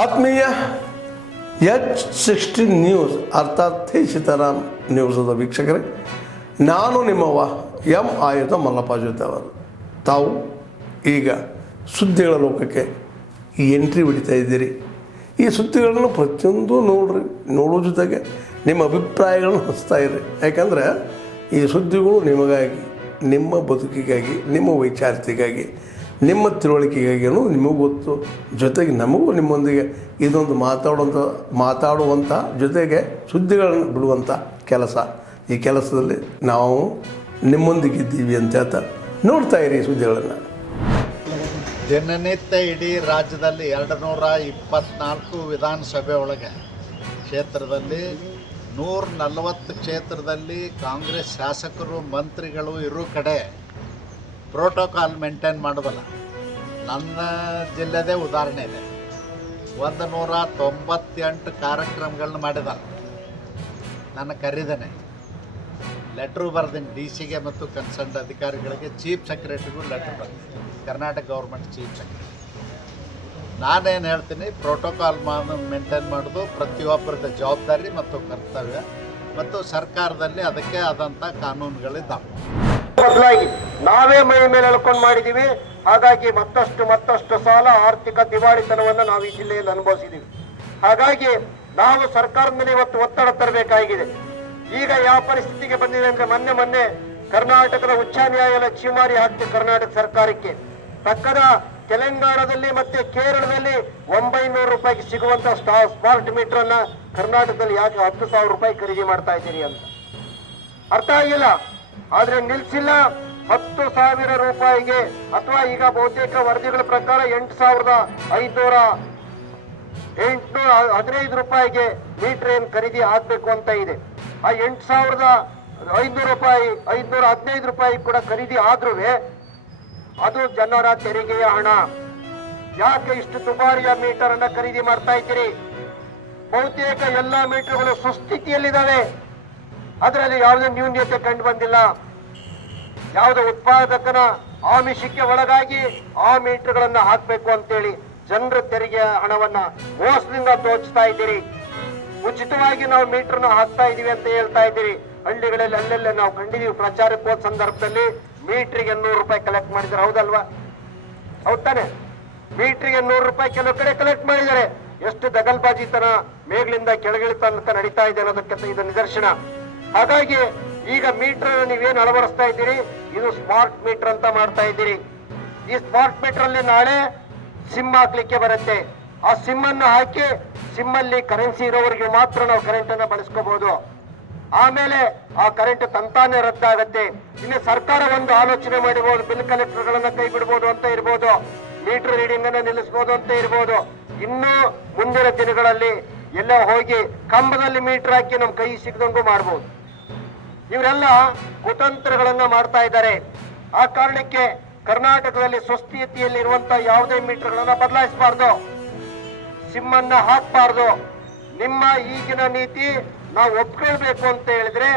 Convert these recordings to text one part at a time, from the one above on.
ಆತ್ಮೀಯ H16 news ಅರ್ಥಾತ್ ಸೀತಾರಾಮ್ ನ್ಯೂಸದ ವೀಕ್ಷಕರೇ, ನಾನು ನಿಮ್ಮವ ಎಂ ಆಯುಧ ಮಲ್ಲಪ್ಪ ಜೊತೆ ಅವರು. ತಾವು ಈಗ ಸುದ್ದಿಗಳ ಲೋಕಕ್ಕೆ ಎಂಟ್ರಿ ಹೊಡಿತಾ ಇದ್ದೀರಿ. ಈ ಸುದ್ದಿಗಳನ್ನು ಪ್ರತಿಯೊಂದು ನೋಡೋ ಜೊತೆಗೆ ನಿಮ್ಮ ಅಭಿಪ್ರಾಯಗಳನ್ನು ಹಚ್ತಾ ಇರಿ. ಯಾಕಂದರೆ ಈ ಸುದ್ದಿಗಳು ನಿಮಗಾಗಿ, ನಿಮ್ಮ ಬದುಕಿಗಾಗಿ, ನಿಮ್ಮ ವೈಚಾರಿಕೆಗಾಗಿ, ನಿಮ್ಮ ತಿಳುವಳಿಕೆಗಾಗಿಯೂ ನಿಮಗೂ ಗೊತ್ತು, ಜೊತೆಗೆ ನಮಗೂ ನಿಮ್ಮೊಂದಿಗೆ ಇದೊಂದು ಮಾತಾಡುವಂಥ ಜೊತೆಗೆ ಸುದ್ದಿಗಳನ್ನು ಬಿಡುವಂಥ ಕೆಲಸ. ಈ ಕೆಲಸದಲ್ಲಿ ನಾವು ನಿಮ್ಮೊಂದಿಗಿದ್ದೀವಿ ಅಂತ ಹೇಳ್ತಾ ನೋಡ್ತಾ ಇರಿ ಸುದ್ದಿಗಳನ್ನು. ದಿನನಿತ್ಯ ಇಡೀ ರಾಜ್ಯದಲ್ಲಿ 224 ವಿಧಾನಸಭೆ ಒಳಗೆ ಕ್ಷೇತ್ರದಲ್ಲಿ 140 ಕ್ಷೇತ್ರದಲ್ಲಿ ಕಾಂಗ್ರೆಸ್ ಶಾಸಕರು ಮಂತ್ರಿಗಳು ಇರೋ ಕಡೆ ಪ್ರೋಟೋಕಾಲ್ ಮೇಂಟೈನ್ ಮಾಡೋದಲ್ಲ. ನನ್ನ ಜಿಲ್ಲೆದೇ ಉದಾಹರಣೆ ಇದೆ. 198 ಕಾರ್ಯಕ್ರಮಗಳನ್ನ ಮಾಡಿದಾರೆ. ನಾನು ಕರೀದೇನೆ, ಲೆಟ್ರು ಬರ್ದೀನಿ DC ಗೆ ಮತ್ತು ಕನ್ಸರ್ನ್ ಅಧಿಕಾರಿಗಳಿಗೆ, ಚೀಫ್ ಸೆಕ್ರೆಟರಿಗೂ ಲೆಟ್ರ್ ಬರ್ತೀನಿ, ಕರ್ನಾಟಕ ಗೌರ್ಮೆಂಟ್ ಚೀಫ್ ಸೆಕ್ರೆಟರಿ. ನಾನೇನು ಹೇಳ್ತೀನಿ, ಪ್ರೋಟೋಕಾಲ್ ಮೇಂಟೈನ್ ಮಾಡೋದು ಪ್ರತಿಯೊಬ್ಬರದ ಜವಾಬ್ದಾರಿ ಮತ್ತು ಕರ್ತವ್ಯ, ಮತ್ತು ಸರ್ಕಾರದಲ್ಲಿ ಅದಕ್ಕೆ ಆದಂಥ ಕಾನೂನುಗಳಿದ್ದಾವೆ. ಬದಲಾಗಿ ನಾವೇ ಮೈ ಮೇಲೆ ಎಳ್ಕೊಂಡು ಮಾಡಿದ್ದೀವಿ. ಹಾಗಾಗಿ ಮತ್ತಷ್ಟು ಸಾಲ, ಆರ್ಥಿಕ ದಿವಾಳಿತನವನ್ನು ನಾವು ಈ ಜಿಲ್ಲೆಯಲ್ಲಿ ಅನುಭವಿಸಿದ್ದೀವಿ. ಹಾಗಾಗಿ ನಾವು ಸರ್ಕಾರದ ಮೇಲೆ ಇವತ್ತು ಒತ್ತಡ ತರಬೇಕಾಗಿದೆ. ಈಗ ಯಾವ ಪರಿಸ್ಥಿತಿಗೆ ಬಂದಿದೆ ಅಂದ್ರೆ, ಮೊನ್ನೆ ಕರ್ನಾಟಕದ ಉಚ್ಚ ನ್ಯಾಯಾಲಯ ಛೀಮಾರಿ ಹಾಕ್ತಿ ಕರ್ನಾಟಕ ಸರ್ಕಾರಕ್ಕೆ. ಪಕ್ಕದ ತೆಲಂಗಾಣದಲ್ಲಿ ಮತ್ತೆ ಕೇರಳದಲ್ಲಿ 900 ರೂಪಾಯಿಗೆ ಸಿಗುವಂತ ಸ್ಮಾರ್ಟ್ ಮೀಟರ್ ಅನ್ನ ಕರ್ನಾಟಕದಲ್ಲಿ ಯಾಕೆ 10,000 ರೂಪಾಯಿ ಖರೀದಿ ಮಾಡ್ತಾ ಇದ್ದೀರಿ ಅಂತ ಅರ್ಥ ಆಗಿಲ್ಲ. ಆದ್ರೆ ನಿಲ್ಸಿಲ್ಲ, 10,000 ರೂಪಾಯಿಗೆ, ಅಥವಾ ಈಗ ಬಹುತೇಕ ವರದಿಗಳ ಪ್ರಕಾರ 8,515 ರೂಪಾಯಿಗೆ ಮೀಟರ್ ಏನು ಖರೀದಿ ಆಗ್ಬೇಕು ಅಂತ ಇದೆ. ಆ 8,500 ರೂಪಾಯಿ, 515 ರೂಪಾಯಿ ಕೂಡ ಖರೀದಿ ಆದ್ರೂ ಅದು ಜನರ ತೆರಿಗೆಯ ಹಣ. ಯಾಕೆ ಇಷ್ಟು ದುಬಾರಿಯ ಮೀಟರ್ ಅನ್ನ ಖರೀದಿ ಮಾಡ್ತಾ ಇದ್ದೀರಿ? ಬಹುತೇಕ ಎಲ್ಲಾ ಮೀಟರ್ಗಳು ಸುಸ್ಥಿತಿಯಲ್ಲಿದ್ದಾವೆ. ಅದರಲ್ಲಿ ಯಾವುದೇ ನ್ಯೂನ್ಯತೆ ಕಂಡು ಬಂದಿಲ್ಲ. ಯಾವುದೇ ಉತ್ಪಾದಕನ ಆಮಿಷಕ್ಕೆ ಒಳಗಾಗಿ ಆ ಮೀಟರ್ಗಳನ್ನ ಹಾಕಬೇಕು ಅಂತೇಳಿ ಜನರ ತೆರಿಗೆಯ ಹಣವನ್ನ ಮೋಸದಿಂದ ದೋಚ್ತಾ ಇದ್ದೀರಿ. ಉಚಿತವಾಗಿ ನಾವು ಮೀಟರ್ನ ಹಾಕ್ತಾ ಇದೀವಿ ಅಂತ ಹೇಳ್ತಾ ಇದ್ದೀರಿ. ಹಳ್ಳಿಗಳಲ್ಲಿ ಅಲ್ಲೆಲ್ಲ ನಾವು ಕಂಡಿದೀವಿ. ಪ್ರಚಾರಕ್ಕೆ ಹೋದ ಸಂದರ್ಭದಲ್ಲಿ ಮೀಟ್ರಿಗೆ 100 ರೂಪಾಯಿ ಕಲೆಕ್ಟ್ ಮಾಡಿದ್ದಾರೆ. ಹೌದಲ್ವಾ? ಹೌದಾನೆ? ಮೀಟ್ರಿಗೆ 100 ರೂಪಾಯಿ ಕೆಲವು ಕಡೆ ಕಲೆಕ್ಟ್ ಮಾಡಿದ್ದಾರೆ. ಎಷ್ಟು ದಗಲ್ಬಾಜಿತನ ಮೇಲಿಂದ ಕೆಳಗಿಳಿತ ನಡೀತಾ ಇದೆ ಅನ್ನೋದಕ್ಕೆ ಇದು ನಿದರ್ಶನ. ಹಾಗಾಗಿ ಈಗ ಮೀಟರ್ ನೀವೇನು ಅಳವಡಿಸ್ತಾ ಇದ್ದೀರಿ, ಇದು ಸ್ಮಾರ್ಟ್ ಮೀಟರ್ ಅಂತ ಮಾಡ್ತಾ ಇದ್ದೀರಿ. ಈ ಸ್ಮಾರ್ಟ್ ಮೀಟರ್ ಅಲ್ಲಿ ನಾಳೆ ಸಿಮ್ ಹಾಕ್ಲಿಕ್ಕೆ ಬರುತ್ತೆ. ಆ ಸಿಮ್ ಅನ್ನು ಹಾಕಿ, ಸಿಮ್ ಅಲ್ಲಿ ಕರೆನ್ಸಿ ಇರೋವರೆಗೆ ಮಾತ್ರ ನಾವು ಕರೆಂಟ್ ಅನ್ನ ಬಳಸ್ಕೋಬಹುದು. ಆಮೇಲೆ ಆ ಕರೆಂಟ್ ತಂತಾನೆ ರದ್ದಾಗತ್ತೆ. ಇನ್ನು ಸರ್ಕಾರ ಒಂದು ಆಲೋಚನೆ ಮಾಡಿರ್ಬೋದು, ಬಿಲ್ ಕಲೆಕ್ಟರ್ ಗಳನ್ನ ಕೈ ಬಿಡ್ಬೋದು ಅಂತ ಇರ್ಬೋದು, ಮೀಟರ್ ರೀಡಿಂಗ್ ಅನ್ನ ನಿಲ್ಲಿಸಬಹುದು ಅಂತ ಇರ್ಬೋದು. ಇನ್ನು ಮುಂದಿನ ದಿನಗಳಲ್ಲಿ ಎಲ್ಲ ಹೋಗಿ ಕಂಬದಲ್ಲಿ ಮೀಟರ್ ಹಾಕಿ ನಮ್ ಕೈ ಸಿಗದಂಗೂ ಮಾಡ್ಬೋದು. ಇವರೆಲ್ಲ ಕುತಂತ್ರಗಳನ್ನ ಮಾಡ್ತಾ ಇದ್ದಾರೆ. ಆ ಕಾರಣಕ್ಕೆ ಕರ್ನಾಟಕದಲ್ಲಿ ಸುಸ್ಥಿತಿಯಲ್ಲಿ ಇರುವಂತಹ ಯಾವುದೇ ಮೀಟರ್ಗಳನ್ನ ಬದಲಾಯಿಸಬಾರ್ದು, ಸಿಮ್ ಅನ್ನ ಹಾಕಬಾರ್ದು. ನಿಮ್ಮ ಈಗಿನ ನೀತಿ ನಾವು ಒಪ್ಕೊಳ್ಬೇಕು ಅಂತ ಹೇಳಿದ್ರೆ,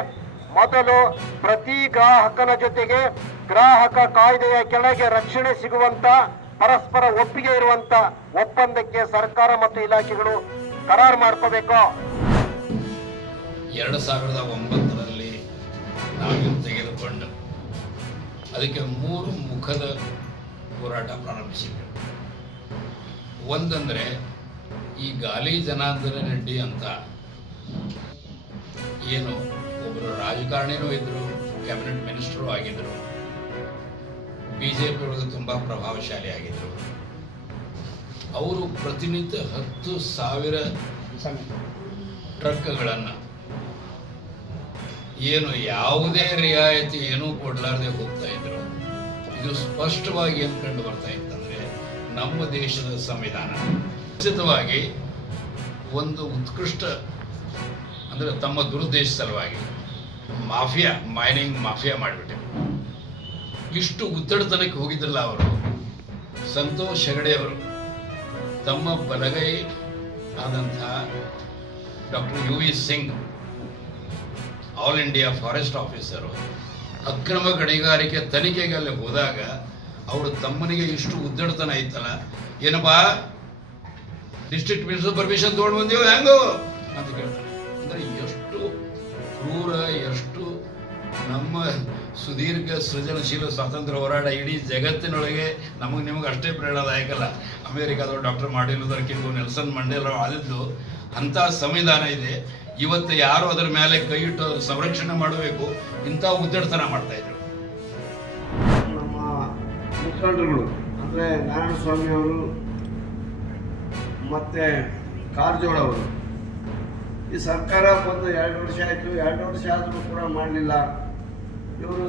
ಮೊದಲು ಪ್ರತಿ ಗ್ರಾಹಕನ ಜೊತೆಗೆ ಗ್ರಾಹಕ ಕಾಯ್ದೆಯ ಕೆಳಗೆ ರಕ್ಷಣೆ ಸಿಗುವಂತ, ಪರಸ್ಪರ ಒಪ್ಪಿಗೆ ಇರುವಂತ ಒಪ್ಪಂದಕ್ಕೆ ಸರ್ಕಾರ ಮತ್ತು ಇಲಾಖೆಗಳು ಕರಾರು ಮಾಡ್ಕೋಬೇಕು. 2009ರಲ್ಲಿ ನಾವು ತೆಗೆದುಕೊಂಡು ಅದಕ್ಕೆ 3 ಮುಖದ ಹೋರಾಟ ಪ್ರಾರಂಭಿಸಿದ್ದೆವು. ಒಂದಂದರೆ, ಈ ಗಾಲಿ ಜನಾರ್ದನ ರೆಡ್ಡಿ ಅಂತ ಏನು ಒಬ್ಬರು ರಾಜಕಾರಣಿನೂ ಇದ್ದರು, ಕ್ಯಾಬಿನೆಟ್ ಮಿನಿಸ್ಟರು ಆಗಿದ್ದರು, BJP ಒಳಗೆ ತುಂಬ ಪ್ರಭಾವಶಾಲಿ ಆಗಿದ್ದರು. ಅವರು ಪ್ರತಿನಿತ್ಯ 10,000 ಟ್ರಕ್ಗಳನ್ನು ಏನು ಯಾವುದೇ ರಿಯಾಯಿತಿ ಏನೂ ಕೊಡಲಾರದೆ ಹೋಗ್ತಾ ಇದ್ರು. ಇದು ಸ್ಪಷ್ಟವಾಗಿ ಏನು ಕಂಡು ಬರ್ತಾ ಇತ್ತಂದ್ರೆ, ನಮ್ಮ ದೇಶದ ಸಂವಿಧಾನ ನಿಶ್ಚಿತವಾಗಿ ಒಂದು ಉತ್ಕೃಷ್ಟ, ಅಂದರೆ ತಮ್ಮ ದುರುದ್ದೇಶ ಸಲುವಾಗಿ ಮೈನಿಂಗ್ ಮಾಫಿಯಾ ಮಾಡಿಬಿಟ್ಟೆ. ಇಷ್ಟು ಉತ್ತಡತನಕ್ಕೆ ಹೋಗಿದ್ರಲ್ಲ ಅವರು, ಸಂತೋಷ್ ಹೆಗಡೆ ಅವರು ತಮ್ಮ ಬಲಗೈ ಆದಂಥ doctor UV Singh, all India forest officer, ಅಕ್ರಮ ಗಣಿಗಾರಿಕೆ ತನಿಖೆಗೆ ಅಲ್ಲಿ ಹೋದಾಗ ಅವರು ತಮ್ಮನಿಗೆ ಇಷ್ಟು ಉದ್ದಡತನ ಐತಲ್ಲ, ಏನಪ್ಪಾ ಡಿಸ್ಟ್ರಿಕ್ಟ್ ಮಿನಿಸ್ಟರ್ ಪರ್ಮಿಷನ್ ತೊಗೊಂಡು ಬಂದೀವೋ ಹೆಂಗೋ ಅಂತ ಕೇಳ್ತಾರೆ. ಅಂದರೆ ಎಷ್ಟು ಕ್ರೂರ, ಎಷ್ಟು ನಮ್ಮ ಸುದೀರ್ಘ ಸೃಜನಶೀಲ ಸ್ವಾತಂತ್ರ್ಯ ಹೋರಾಟ ಇಡೀ ಜಗತ್ತಿನೊಳಗೆ ನಿಮಗೆ ಅಷ್ಟೇ ಪ್ರೇರಣಾದಾಯಕಲ್ಲ. ಅಮೇರಿಕಾದವರು doctor Martin Luther King, Nelson Mandela ಆದಿದ್ದು ಅಂಥ ಸಂವಿಧಾನ ಇದೆ. ಇವತ್ತು ಯಾರು ಅದರ ಮೇಲೆ ಕೈ ಇಟ್ಟು ಅದರ ಸಂರಕ್ಷಣೆ ಮಾಡಬೇಕು, ಇಂಥ ಉದ್ದಟತನ ಮಾಡ್ತಾಯಿದ್ರು. ನಮ್ಮ ಮುಖಂಡರುಗಳು ಅಂದರೆ ನಾರಾಯಣಸ್ವಾಮಿ ಅವರು ಮತ್ತು ಕಾರಜೋಳ ಅವರು ಈ ಸರ್ಕಾರ ಬಂದು 2 ವರ್ಷ ಆಯಿತು. 2 ವರ್ಷ ಆದರೂ ಕೂಡ ಮಾಡಲಿಲ್ಲ. ಇವರು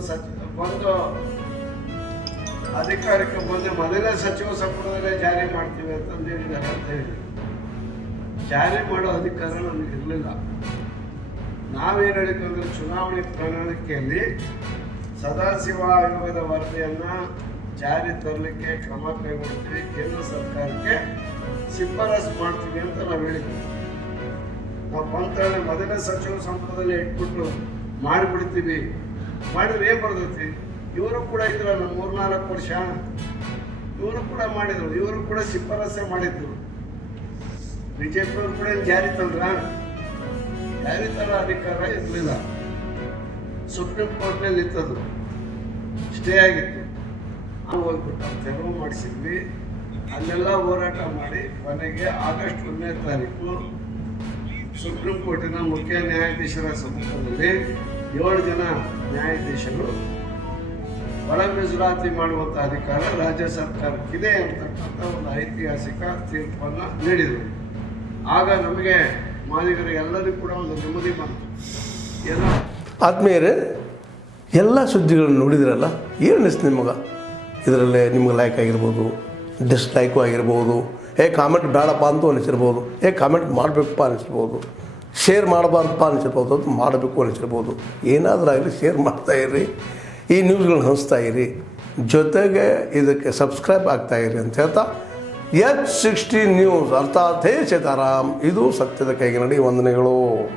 ಬಂದು ಅಧಿಕಾರಕ್ಕೆ ಬಂದು ಮೊದಲೇ ಸಚಿವ ಸಂಪುಟದಲ್ಲೇ ಜಾರಿ ಮಾಡ್ತೀವಿ ಅಂತಂದು ಹೇಳಿದ್ದಾರೆ ಅಂತ ಹೇಳಿ ಜಾರಿ ಮಾಡೋ ಅಧಿಕಾರ ನಮಗೆ ಇರಲಿಲ್ಲ. ನಾವೇನು ಹೇಳಿಕೊಂಡ್ರೆ ಚುನಾವಣೆ ಪ್ರಣಾಳಿಕೆಯಲ್ಲಿ ಸದಾಶಿವ ಆಯೋಗದ ವರದಿಯನ್ನು ಜಾರಿ ತರಲಿಕ್ಕೆ ಕ್ರಮ ಕೈಗೊಳ್ತೀವಿ, ಕೇಂದ್ರ ಸರ್ಕಾರಕ್ಕೆ ಶಿಫಾರಸು ಮಾಡ್ತೀವಿ ಅಂತ ನಾವು ಹೇಳಿದ್ವಿ. ನಾವು ಬಂತಾಳೆ ಮೊದಲನೇ ಸಚಿವ ಸಂಪುಟದಲ್ಲಿ ಇಟ್ಬಿಟ್ಟು ಮಾಡಿಬಿಡ್ತೀವಿ. ಮಾಡಿದ್ರೆ ಏನು ಬರ್ತೈತಿ? ಇವರು ಕೂಡ ಇದ್ರಲ್ಲ 3-4 ವರ್ಷ, ಇವರು ಕೂಡ ಮಾಡಿದರು, ಇವರು ಕೂಡ ಶಿಫಾರಸೆ ಮಾಡಿದ್ರು. BJP ಅವರು ಕೂಡ ಜಾರಿ ತಂದ್ರ ಅಧಿಕಾರ ಇರಲಿಲ್ಲ. ಸುಪ್ರೀಂ ಕೋರ್ಟ್ನಲ್ಲಿ ಇತ್ತದು, ಸ್ಟೇ ಆಗಿತ್ತು. ನಾವು ಹೋಗ್ಬಿಟ್ಟು ತೆರವು ಮಾಡಿಸಿದ್ವಿ. ಅಲ್ಲೆಲ್ಲ ಹೋರಾಟ ಮಾಡಿ ಕೊನೆಗೆ ಆಗಸ್ಟ್ 1ನೇ ತಾರೀಕು ಸುಪ್ರೀಂ ಕೋರ್ಟಿನ ಮುಖ್ಯ ನ್ಯಾಯಾಧೀಶರ ಸಮ್ಮುಖದಲ್ಲಿ 7 ಜನ ನ್ಯಾಯಾಧೀಶರು ಒಳ ಮೀಸಲಾತಿ ಮಾಡುವಂಥ ಅಧಿಕಾರ ರಾಜ್ಯ ಸರ್ಕಾರಕ್ಕಿದೆ ಅಂತಕ್ಕಂಥ ಒಂದು ಐತಿಹಾಸಿಕ ತೀರ್ಪನ್ನು ನೀಡಿದರು. ಆಗ ನಮಗೆ ಮಾಲೀಕರಿಗೆ ಎಲ್ಲರಿಗೂ ಕೂಡ ಒಂದು ನೆಮ್ಮದಿ ಬಂತು. ಏನೋ ಆದ್ಮೇಲೆ ಎಲ್ಲ ಸುದ್ದಿಗಳನ್ನು ನೋಡಿದ್ರಲ್ಲ, ಏನು ಅನಿಸ್ತು ನಿಮಗೆ? ಇದರಲ್ಲೇ ನಿಮ್ಗೆ ಲೈಕ್ ಆಗಿರ್ಬೋದು, ಡಿಸ್ಲೈಕು ಆಗಿರ್ಬೋದು, ಕಾಮೆಂಟ್ ಬೇಡಪ್ಪ ಅಂತೂ ಅನಿಸಿರ್ಬೋದು, ಕಾಮೆಂಟ್ ಮಾಡಬೇಕಪ್ಪ ಅನಿಸಿರ್ಬೋದು, ಶೇರ್ ಮಾಡಬಾರ್ದಪ್ಪ ಅನಿಸಿರ್ಬೋದು, ಅದು ಮಾಡಬೇಕು ಅನಿಸಿರ್ಬೋದು. ಏನಾದರೂ ಆಗಲಿ ಶೇರ್ ಮಾಡ್ತಾಯಿರ್ರಿ, ಈ ನ್ಯೂಸ್ಗಳನ್ನ ಹಂಚ್ತಾ ಇರಿ, ಜೊತೆಗೆ ಇದಕ್ಕೆ ಸಬ್ಸ್ಕ್ರೈಬ್ ಆಗ್ತಾಯಿರಿ ಅಂತ ಹೇಳ್ತಾ H16 ನ್ಯೂಸ್ ಅರ್ಥಾತ್ ಹೇ ಸೀತಾರಾಮ್, ಇದು ಸತ್ಯದ ಕೈಗೆ ನಡಿ. ವಂದನೆಗಳು.